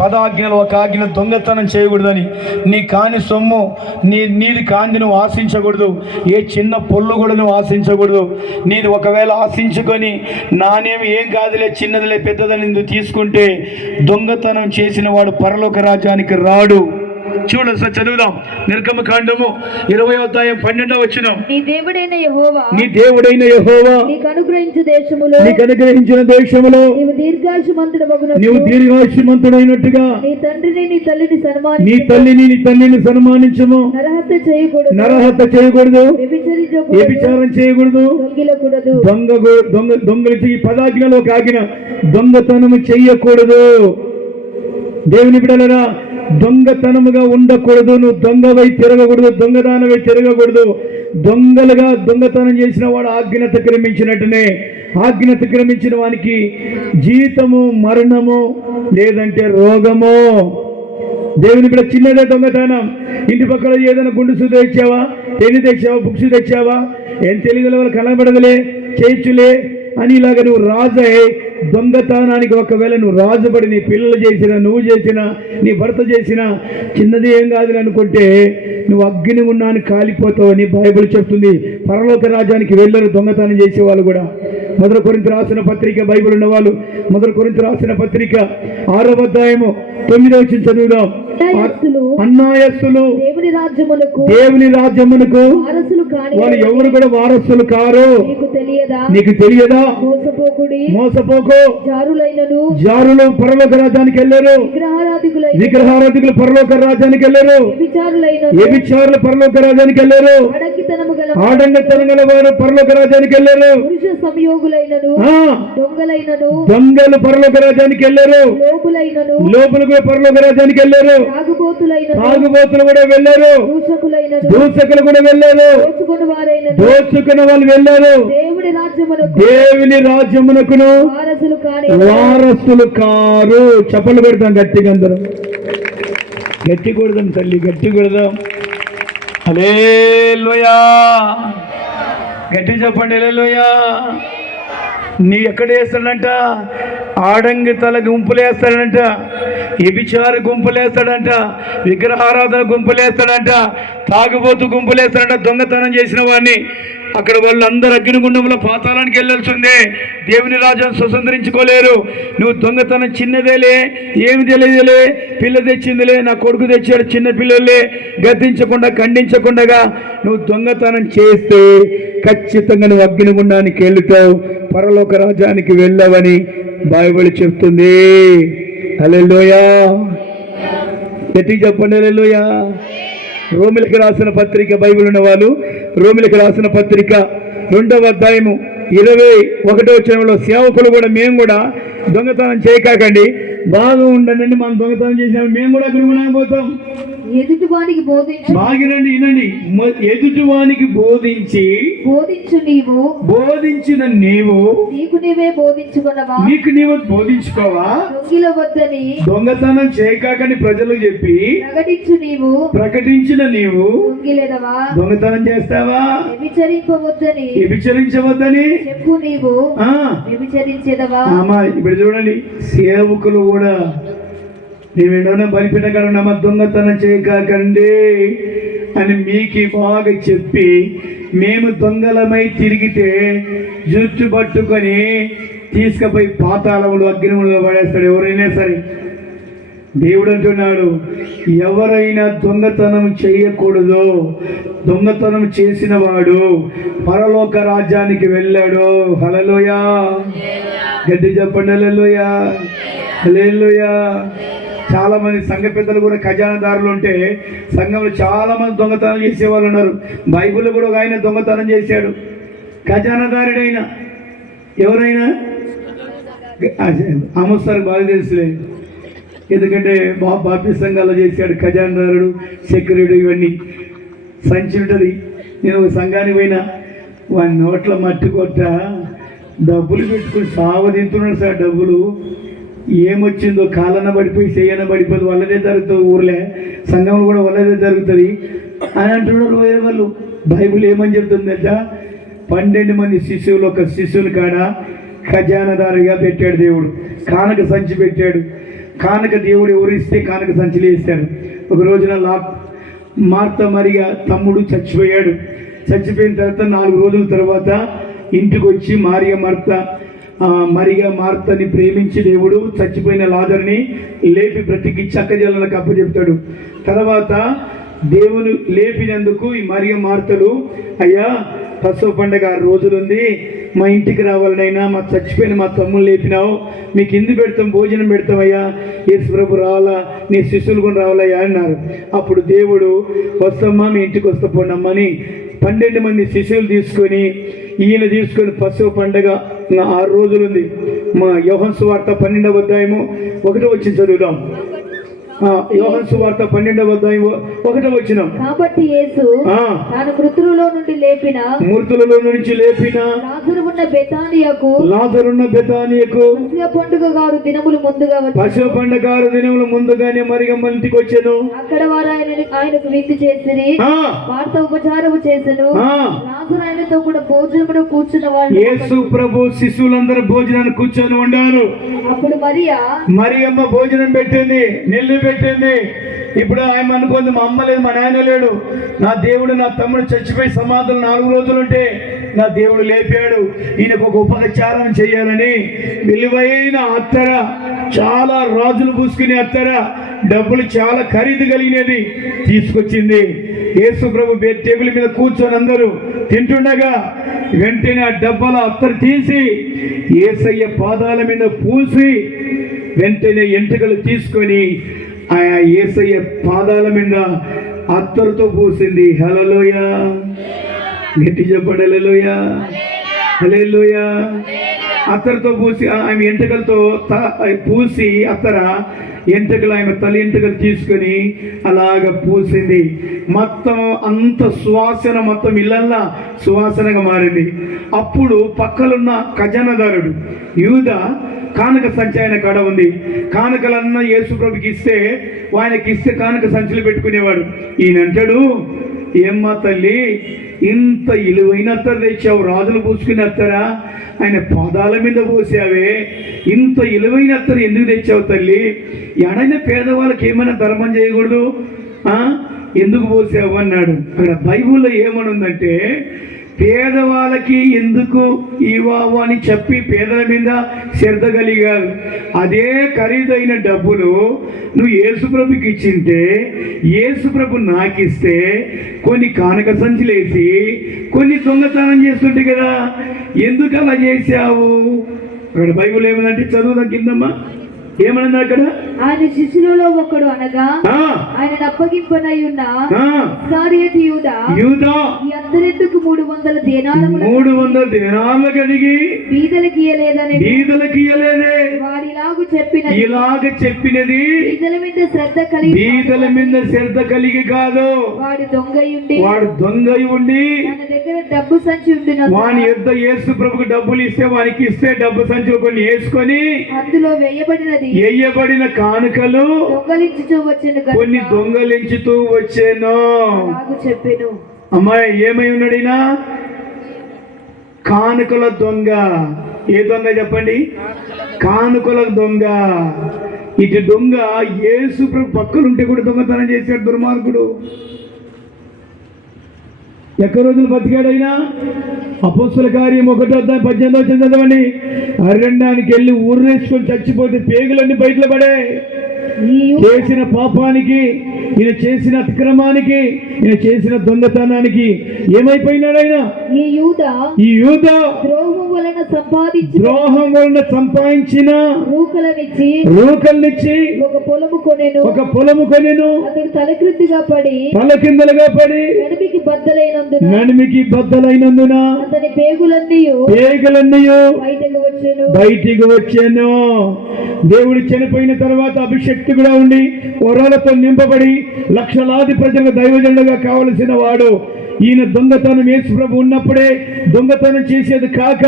పదాజ్ఞలు ఒక ఆజ్ఞ దొంగతనం చేయకూడదని. నీ కాని సొమ్ము నీ నీది కాంతి నువ్వు ఆశించకూడదు. ఏ చిన్న పొల్లు కూడా నువ్వు ఆశించకూడదు. నీది ఒకవేళ ఆశించుకొని నాణ్యం ఏం కాదులే చిన్నదిలే పెద్దదని నువ్వు తీసుకుంటే దొంగతనం చేసిన వాడు పరలోక రాజ్యానికి రాడు. చదువుదాం. నిర్గమ కాండము ఇరవై అధ్యాయం పన్నెండవ వచ్చిన నీ దేవుడైన యెహోవా నీ దేవుడైన యెహోవా నీకు అనుగ్రహించు దేశములో నీకు అనుగ్రహించిన దేశములో నీవు నీ తండ్రిని నీ తల్లిని నీ తల్లిని నీ సన్మానించము. నరహత్య చేయకూడదు నరహత్య చేయకూడదు వ్యభిచారం చేయకూడదు దొంగిలకూడదు దొంగ దొంగ దొంగలు ఈ పదాజ్ఞలో కాగిన దొంగతనము చెయ్యకూడదు. దేవుని బిడలరా దొంగతనముగా ఉండకూడదు. నువ్వు దొంగవై తిరగకూడదు దొంగదానవై తిరగకూడదు. దొంగలుగా దొంగతనం చేసిన వాడు ఆజ్ఞత క్రమించినట్టునే ఆజ్ఞత క్రమించిన వానికి జీతము మరణము లేదంటే రోగము. దేవుని కూడా చిన్నదే దొంగతనం. ఇంటి పక్కన ఏదైనా గుండు సుద్ద తెచ్చావా పెళ్ళి తెచ్చావా? బుక్స్ తెచ్చావా? ఏం తెలియదు వాళ్ళు కనబడదులే చేయొచ్చులే అని ఇలాగ నువ్వు రాజే దొంగతనానికి ఒకవేళ నువ్వు రాజుపడి నీ పిల్లలు చేసిన నువ్వు చేసిన నీ భర్త చేసిన చిన్నది ఏం కాదులే అనుకుంటే నువ్వు అగ్ని ఉన్నాను కాలిపోతావు అని బైబిల్ చెప్తుంది. పరలోక రాజ్యానికి వెళ్ళరు దొంగతనం చేసేవాళ్ళు కూడా. మొదటి కొరింత రాసిన పత్రిక బైబిల్ ఉన్నవాళ్ళు మొదటి కొరింత రాసిన పత్రిక ఆరవ అధ్యాయము తొమ్మిదవ చదువుదాం. అన్యాయస్తులు అన్నాయస్సులు దేవుని రాజ్యమునకు వారసులు కాని వాళ్ళు ఎవరు కూడా వారసులు కారు. తెలియదా? నీకు తెలియదా? మోసపోకుడి. మోసపోకు. జారులైనను. జారులు పరలోక రాజ్యానికి వెళ్ళారు. విగ్రహారాధికులైన. విగ్రహారాధికులు పరలోక రాజ్యానికి వెళ్ళారు. వ్యభిచారులైనను. వ్యభిచారులు పరలోక రాజ్యానికి వెళ్ళారు. అడగితనము గల ఆడంగతనం గల వారు పరలోక రాజ్యానికి వెళ్ళారు. పురుష సంయోగులైనను. ఆ. దొంగలైనను. దొంగలు పరలోక రాజ్యానికి వెళ్ళారు. లోపులైనను. లోపల కూడా పరలోక రాజ్యానికి వెళ్ళారు. తాగుబోతులైనను తాగుబోతులు కూడా వెళ్ళారు. దూషకులు కూడా వెళ్ళారు. దోచుకున్న వాళ్ళు వెళ్ళారు. దేవుని రాజ్యమునకును వారసులు కారు. చప్పలు పెడతాం గట్టిగా అందరం. గట్టి కొడదాం తల్లి గట్టి కొడదాం. అలేలోయా గట్టి చెప్పండి అలేలోయా నీ ఎక్కడ వేస్తాడంట? ఆడంగి తల గుంపులు వేస్తాడంట. వ్యభిచార గుంపులు వేస్తాడంట. విగ్రహారాధన గుంపులు వేస్తాడంట. తాగుబోతు గుంపులు వేస్తాడంట. దొంగతనం చేసిన వాడిని అక్కడ వాళ్ళు అందరు అగ్నిగుండంలో పాతాళానికి వెళ్ళాల్సిందే. దేవుని రాజ్యం స్వతంత్రించుకోలేరు. నువ్వు దొంగతనం చిన్నదేలే ఏమి తెలియదులే. పిల్ల తెచ్చిందిలే నా కొడుకు తెచ్చాడు చిన్న పిల్లలే. గద్దించకుండా ఖండించకుండా నువ్వు దొంగతనం చేస్తే ఖచ్చితంగా నువ్వు అగ్నిగుండానికి వెళ్తావు పరలోక రాజ్యానికి వెళ్ళవని బైబిల్ చెప్తుంది. అలెలోయా గట్టిగా చెప్పండి అలెలోయా రోమిలకు రాసిన పత్రిక బైబిల్ ఉన్న వాళ్ళు రోమిలకు రాసిన పత్రిక రెండవ అధ్యాయము ఇరవై ఒకటో వచ్చినంలో సేవకులు కూడా మేము కూడా దొంగతనం చేయకాకండి. బాగా ఉండండి మనం దొంగతనం చేసినప్పుడు మేము కూడా అగ్నిగుణానికి పోతాం ఎదుటివానికి బోధించు బాగినండి వినండి. ఎదుటివానికి బోధించి బోధించు నీవు. బోధించిన నీవు నీకు నీవే బోధించుకున్నవా నీకు నీవు బోధించుకోవా? దొంగిల వద్దని దొంగతనం చేయకాకని ప్రజలకు చెప్పి ప్రకటించు నీవు. ప్రకటించిన నీవు దొంగిలెదవా? దొంగతనం చేస్తావా? వ్యభిచరింపవద్దని వ్యభిచరించవద్దని చెప్పు నీవు. ఆ. వ్యభిచరించేదవా? అమ్మా ఇప్పుడు చూడండి. సేవకులు కూడా నీవేమైనా మా దొంగతనం చేయకాకండి అని మీకు బాగా చెప్పి మేము దొంగలమై తిరిగితే జుట్టు పట్టుకొని తీసుకుపోయి పాతాళములు అగ్నిములు పడేస్తాడు. ఎవరైనా సరే దేవుడు అంటున్నాడు ఎవరైనా దొంగతనం చేయకూడదు. దొంగతనం చేసిన వాడు పరలోక రాజ్యానికి వెళ్ళాడు. హలలోయా గడ్డి చెప్పండి హలలోయా హలేలుయా చాలా మంది సంఘ పెద్దలు కూడా ఖజానాదారులు ఉంటే సంఘంలో చాలా మంది దొంగతనం చేసే వాళ్ళు ఉన్నారు. బైబిల్లో కూడా ఒక ఆయన దొంగతనం చేశాడు. ఖజానాదారుడైన ఎవరైనా? అమస్తారు బాగా తెలుసులే. ఎందుకంటే బా బాపి సంఘాల్లో చేశాడు ఖజానదారుడు సెక్యూరిటీ ఇవన్నీ. సంచి ఉంటుంది. నేను ఒక సంఘానికి పోయినా వాడి నోట్ల మట్టి కొట్ట డబ్బులు పెట్టుకుని సావ తింటున్నాడు సార్ డబ్బులు. ఏమొచ్చిందో కాలన పడిపోయి చేయన పడిపోయి వాళ్ళదే జరుగుతుంది ఊర్లే. సంఘంలో కూడా వాళ్ళదే జరుగుతుంది. అని అంటున్నారు వేరే వాళ్ళు. బైబిల్ ఏమని చెప్తుంది పన్నెండు మంది శిశువులు ఒక శిశువులు కాడ ఖజానదారుగా పెట్టాడు దేవుడు. కానక సంచి పెట్టాడు. కానక దేవుడు ఎవరు ఇస్తే కానక సంచిలో వేస్తాడు ఒక రోజున లా మార్త మరిగా తమ్ముడు చచ్చిపోయాడు. చచ్చిపోయిన తర్వాత నాలుగు రోజుల తర్వాత ఇంటికి వచ్చి మారియ మర్త మరిగా మార్తని ప్రేమించి దేవుడు చచ్చిపోయిన లాజర్ని లేపి బ్రతికి అప్పు అప్పచెప్తాడు తర్వాత దేవుని లేపినందుకు ఈ మరియ మార్తలు అయ్యా పశువు పండగ రోజులుంది. మా ఇంటికి రావాలనైనా మా చచ్చిపోయిన మా తమ్ముని లేపినావు. మీకు ఇందు పెడతాం? భోజనం పెడతామయ్యా యేసు ప్రభు రావాలా? నీ శిష్యులు కూడా రావాలయ్యా అన్నారు. అప్పుడు దేవుడు వస్తామ్మా మీ ఇంటికి వస్తా పోండమ్మని పన్నెండు మంది శిష్యులు తీసుకొని ఈయన తీసుకొని పశువు పండగ ఆరు రోజులుంది మా యోహన్ సువార్త పన్నెండవ అధ్యాయము ఒకటి వచ్చి చదువుదాం యోహన్ సువార్త పన్నెండవ అధ్యాయం ఒకటో వచ్చినాం కాబట్టి యేసు తాను మృతులలో నుండి లేపిన మూర్తులలో నుంచి లేపిన లాజరు ఉన్న బెతానియకు లాజరున్న బెతానియకు పసిగ పండుగ గారు దినములు ముందుగా పశువు పండగ ఆరు దినముల ముందుగానే మరియమ్మ ఇంటికి వచ్చాను. అక్కడ వారు ఆయన ఆయనకు విందు చేసిరి. వార్త ఉపచారము చేసెను. లాజరు ఆయనతో కూడా భోజనమును కూర్చున్న వాళ్ళు యేసు ప్రభు శిశువులందరూ భోజనాన్ని కూర్చొని ఉండారు. అప్పుడు మరియా మరియమ్మ భోజనం పెట్టింది. నెల్లి పెట్టింది. ఇప్పుడు ఆయన అనుకుంది మా అమ్మ లేదు మా నాయన లేడు. నా దేవుడు నా తమ్ముడు చచ్చిపోయి సమాధులు నాలుగు రోజులుంటే నా దేవుడు లేపాడు. ఈయనకు ఒక ఉపచారం చేయాలని విలువైన అత్తర చాలా రాజులు పూసుకునే అత్తర డబ్బులు చాలా ఖరీదు కలిగినది తీసుకొచ్చింది. యేసు ప్రభు టేబుల్ మీద కూర్చొని అందరూ తింటుండగా వెంటనే ఆ డబ్బాల అత్తరు తీసి ఏసయ్య పాదాల మీద పూసి వెంటనే ఎంట్రుకలు తీసుకొని ఆయా ఏసయ్య పాదాల మీద అత్తరుతో పూసింది. హలలోయ గట్టి చెప్పండి హలలోయ హలేలోయ అత్తరుతో పూసి ఆమె ఎంటకలతో త- పూసి అత్తర ఎంటకలు ఆమె తల్లి ఎంట్రుకలు తీసుకొని అలాగ పూసింది. మొత్తం అంత సువాసన మొత్తం ఇళ్ళల్లా సువాసనగా మారింది. అప్పుడు పక్కలున్న ఖజానాదారుడు యూద కానుక సంచి ఆయన కాడ ఉంది. కానుకలన్నా యేసుప్రభుకి ఇస్తే ఆయనకి ఇస్తే కానుక సంచులు పెట్టుకునేవాడు. ఈయన అంటాడు ఏమ్మా తల్లి ఇంత ఇలువైన అత్తరు తెచ్చావు రాజులు పూసుకుని అత్తరా? ఆయన పాదాల మీద పోసావే. ఇంత ఇలువైన అత్తరు ఎందుకు తెచ్చావు తల్లి? ఎడైనా పేదవాళ్ళకి ఏమైనా ధర్మం చేయకూడదు? ఎందుకు పోసావు? అన్నాడు. అక్కడ బైబుల్లో ఏమనుందంటే పేదవాళ్ళకి ఎందుకు ఇవ్వవు అని చెప్పి పేదల మీద శ్రద్ధ కలిగారు. అదే ఖరీదైన డబ్బులు నువ్వు యేసుప్రభుకి ఇచ్చింటే యేసుప్రభు నాకిస్తే కొన్ని కానక సంచులేసి కొన్ని దొంగతనం చేస్తుంటే కదా. ఎందుకు అలా చేశావు? అక్కడ బైబుల్ ఏమనంటే చదువుదా కిందమ్మా ఏమన్నది అక్కడ? ఆయన శిష్యులలో ఒకడు అనగా ఆయన అప్పగింపనై ఉన్న ఆ, ఇస్కారియోతు యూదా. యూదా. ఈ అందరెందుకు మూడు వందల దేనాలముల మూడు వందల దినాలు కడిగి బీదలకి ఇయ్యలేదని బీదలకు ఇయ్యలేదే వాడిలాగు చెప్పిన ఇలాగ చెప్పినది. బీదల మీద శ్రద్ధ కలిగి బీదల మీద శ్రద్ధ కలిగి కాదు. వాడు దొంగయుండి వాడు దొంగ ఉండి తన దగ్గర డబ్బు సంచి ఉండిన వాని యుద్ధ యేసు ప్రభుకు డబ్బులు ఇస్తే వానికి ఇస్తే డబ్బు సంచులు కొన్ని వేసుకొని అందులో వేయబడినది. వేయబడిన కానుకలు వచ్చిన కొన్ని దొంగలించుతూ వచ్చాను. చెప్పెను. అమ్మాయి ఏమై ఉన్నాడినా? కానుకల దొంగ. ఏ దొంగ చెప్పండి? కానుకల దొంగ. ఇటు దొంగ ప్రభు పక్కలుంటే కూడా దొంగతనం చేశాడు దుర్మార్గుడు. ఎక్క రోజులు బతికాడైనా? అపోస్తుల కార్యం ఒకటో పద్దెనిమిది చదవండి. అరణ్యానికి వెళ్ళి ఊరేసుకొని చచ్చిపోతే పేగులన్నీ బయటలో పడే. చేసిన పాపానికి ఈయన చేసిన అతిక్రమానికి ఈయన చేసిన దొంగతనానికి ఏమైపోయినాడు ఆయన ఈ యూద. ఈ యూద ద్రోహం వలన సంపాదించిన ద్రోహం వలన సంపాదించిన రూకలనిచ్చి రూకల్నిచ్చి ఒక పొలము కొనెను. ఒక పొలము కొనెను. అతడు తలక్రిందుగా పడి తల కిందలుగా పడి నడిమికి బద్దలైనందున నడిమికి బద్దలైనందున అతని పేగులన్నీ పేగలన్నీ బయటకు వచ్చెను. బయటికి వచ్చాను. దేవుడు చనిపోయిన తర్వాత అభిషక్తుగా ఉండి వరాలతో నింపబడి లక్షలాది ప్రజలకు దైవజనుడుగా కావలసిన వాడు. ఈయన దొంగతనం యేసు ప్రభు ఉన్నప్పుడే దొంగతనం చేసేది కాక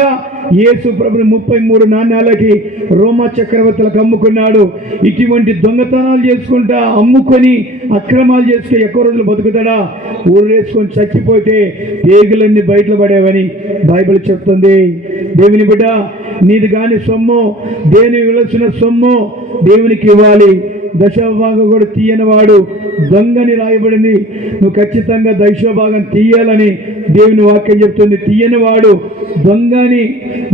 యేసు ప్రభుని ముప్పై మూడు నాణ్యాలకి రోమా చక్రవర్తులకు అమ్ముకున్నాడు. ఇటువంటి దొంగతనాలు చేసుకుంటా అమ్ముకొని అక్రమాలు చేసుకుని ఎక్కువ రోజులు బతుకుతాడా? ఊరేసుకొని చచ్చిపోతే పేగులన్నీ బయటలు పడేవని బైబిల్ చెప్తుంది. దేవుని బిడ్డ నీది కాని సొమ్ము దేని విలసిన సొమ్ము దేవునికి ఇవ్వాలి. దశభాగం కూడా తీయని వాడు దొంగని రాయబడింది. నువ్వు ఖచ్చితంగా దశభాగం తీయాలని దేవుని వాక్యం చెప్తుంది. తీయని వాడు దొంగని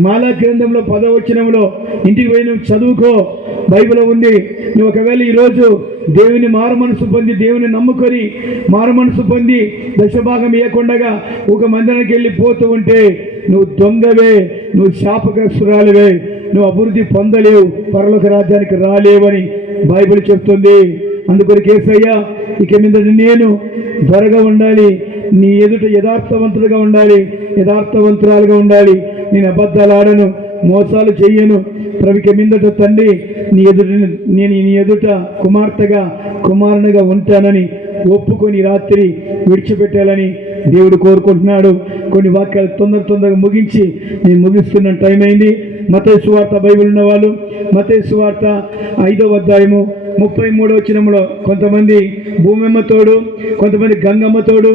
మాలా గ్రంథంలో పదవచనంలో ఇంటికి పోయి నువ్వు చదువుకో బైబిల్ ఉంది. నువ్వు ఒకవేళ ఈరోజు దేవుని మారు మనసు పొంది దేవుని నమ్ముకొని మారు మనసు పొంది దశభాగం ఇవ్వకుండగా ఒక మందిరానికి వెళ్ళి పోతూ ఉంటే నువ్వు దొంగవే నువ్వు శాపకస్తురాలివే నువ్వు అభివృద్ధి పొందలేవు పరలోక రాజ్యానికి రాలేవని బైబిల్ చెప్తుంది. అందుకొరకు ఏసయ్యా ఇక మీద నేను త్వరగా ఉండాలి. నీ ఎదుట యథార్థవంతుడుగా ఉండాలి. యథార్థవంతురాలుగా ఉండాలి. నేను అబద్ధాలు ఆడను మోసాలు చెయ్యను ప్రవిక మీదట తండ్రి నీ ఎదుట నేను నీ ఎదుట కుమార్తెగా కుమారునిగా ఉంటానని ఒప్పుకొని రాత్రి విడిచిపెట్టాలని దేవుడు కోరుకుంటున్నాడు. కొన్ని వాక్యాలు తొందర తొందరగా ముగించి నేను ముగిస్తున్న టైం అయింది. మతే సువార్త బైబిల్ ఉన్న వాళ్ళు సువార్త ఐదవ అధ్యాయము ముప్పై మూడవ చినంలో కొంతమంది భూమమ్మ తోడు కొంతమంది గంగమ్మ తోడు